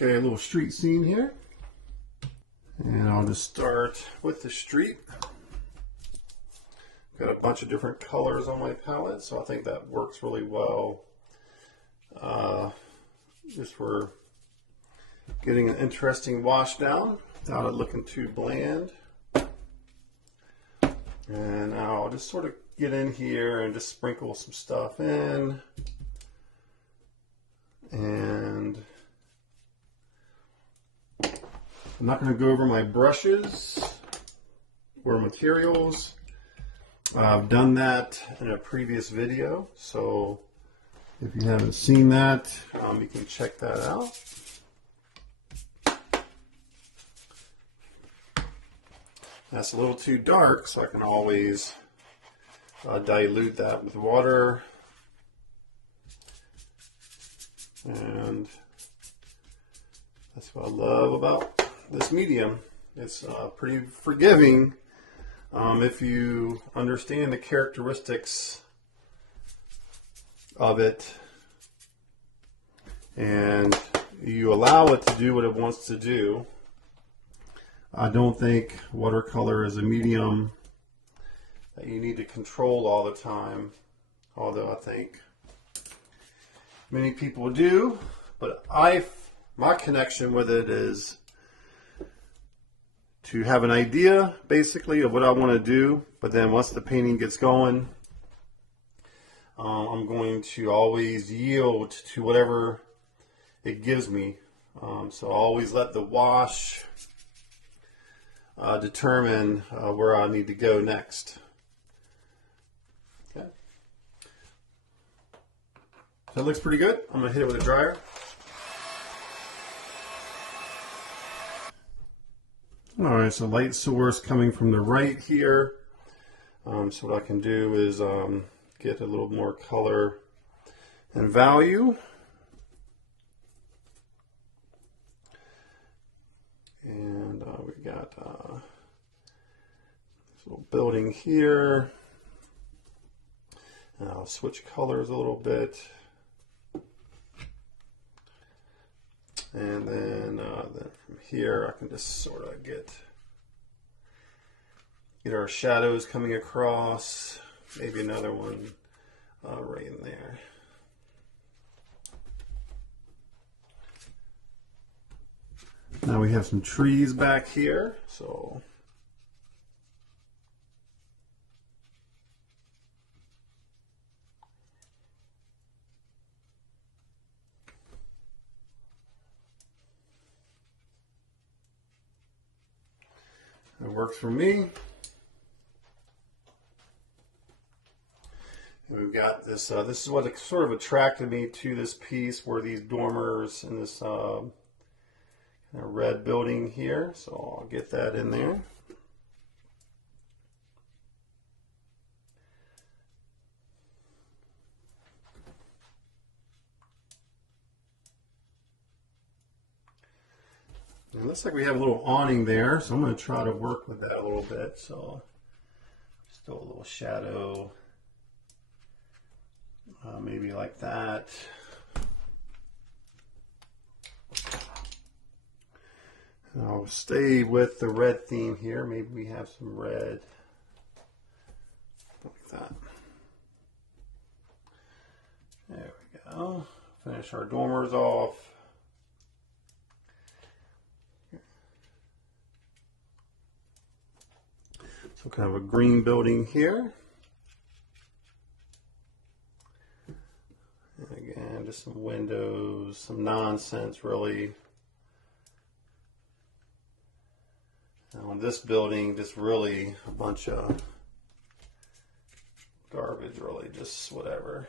Okay, a little street scene here. And I'll just start with the street. Got a bunch of different colors on my palette, so I think that works really well. Just for getting an interesting wash down without it looking too bland. And now I'll just sort of get in here and just sprinkle some stuff in. And I'm not going to go over my brushes or materials. I've done that in a previous video, so if you haven't seen that, you can check that out. That's a little too dark, so I can always dilute that with water. And that's what I love about this medium. It's pretty forgiving if you understand the characteristics of it and you allow it to do what it wants to do. I don't think watercolor is a medium that you need to control all the time, although I think many people do. But my connection with it is to have an idea, basically, of what I want to do. But then once the painting gets going, I'm going to always yield to whatever it gives me. So I always let the wash determine where I need to go next. Okay. That looks pretty good. I'm going to hit it with a dryer. Alright, so light source coming from the right here. So what I can do is get a little more color and value. And we got this little building here. And I'll switch colors a little bit. And then from here I can just sort of get our shadows coming across. Maybe another one right in there. Now we have some trees back here, so it works for me. And we've got this. This is what sort of attracted me to this piece, were these dormers and this kind of red building here. So I'll get that in there. It looks like we have a little awning there, so I'm going to try to work with that a little bit. So still a little shadow, maybe like that. And I'll stay with the red theme here. Maybe we have some red like that. There we go. Finish our dormers off. So kind of a green building here. And again, just some windows, some nonsense really. And on this building, just really a bunch of garbage, really, just whatever.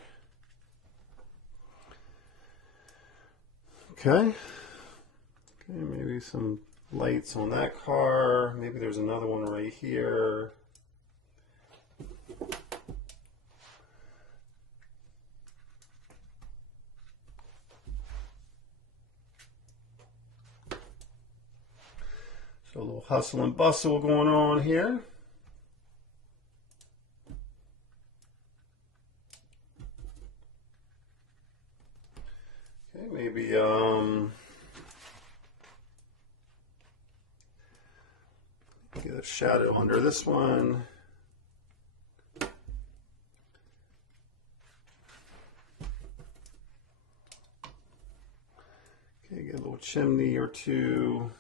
Okay. Okay, maybe some lights on that car. Maybe there's another one right here. So a little hustle and bustle going on here. Okay, maybe Get a shadow under this one. Okay, get a little chimney or two.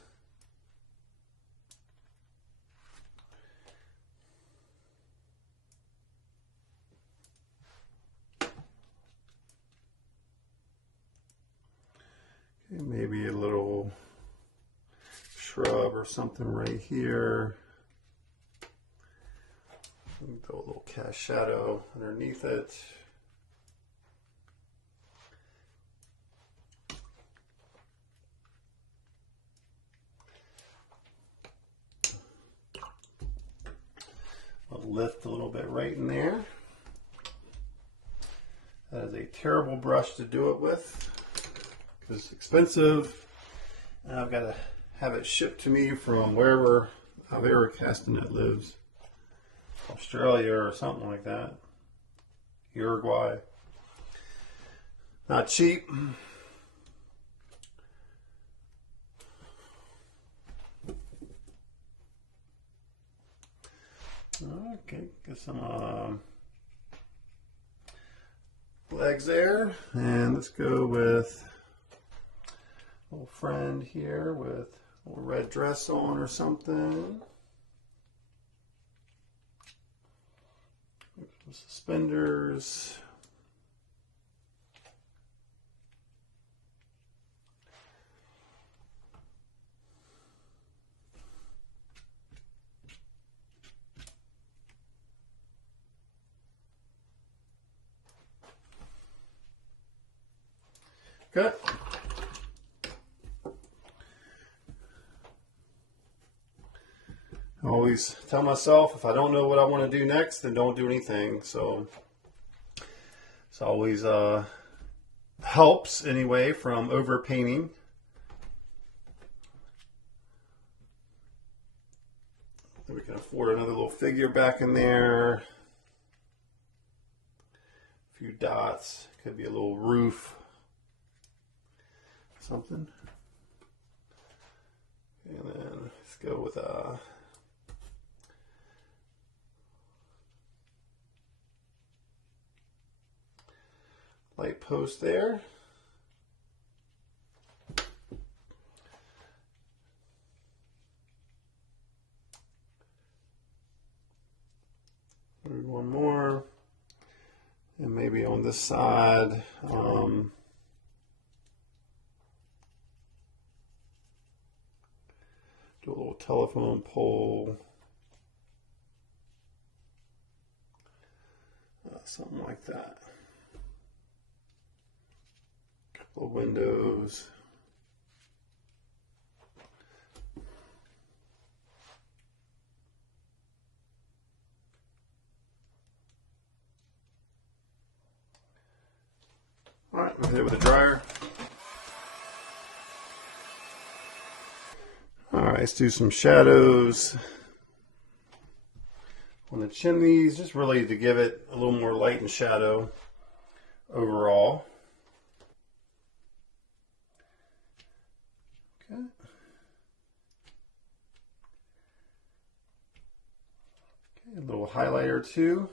Okay, maybe a little shrub or something right here. Throw a little cast shadow underneath it. I'll lift a little bit right in there. That is a terrible brush to do it with because it's expensive, and I've got to have it shipped to me from wherever Avera Castanet lives. Australia or something like that. Uruguay. Not cheap. Okay, get some legs there, and let's go with a little friend here with a little red dress on or something. Some suspenders. Good. I always tell myself if I don't know what I want to do next, then don't do anything. So it's always helps anyway from over painting. We can afford another little figure back in there. A few dots. Could be a little roof. Something. And then let's go with a light post there. Maybe one more. And maybe on this side, do a little telephone pole. Something like that. Couple of windows. All right, we'll hit it with a dryer. All right, let's do some shadows on the chimneys, just really to give it a little more light and shadow overall. Okay. Okay, a little highlighter too.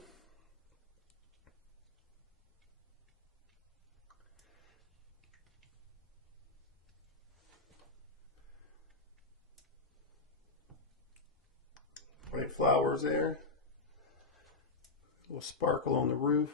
White flowers there. A little sparkle on the roof.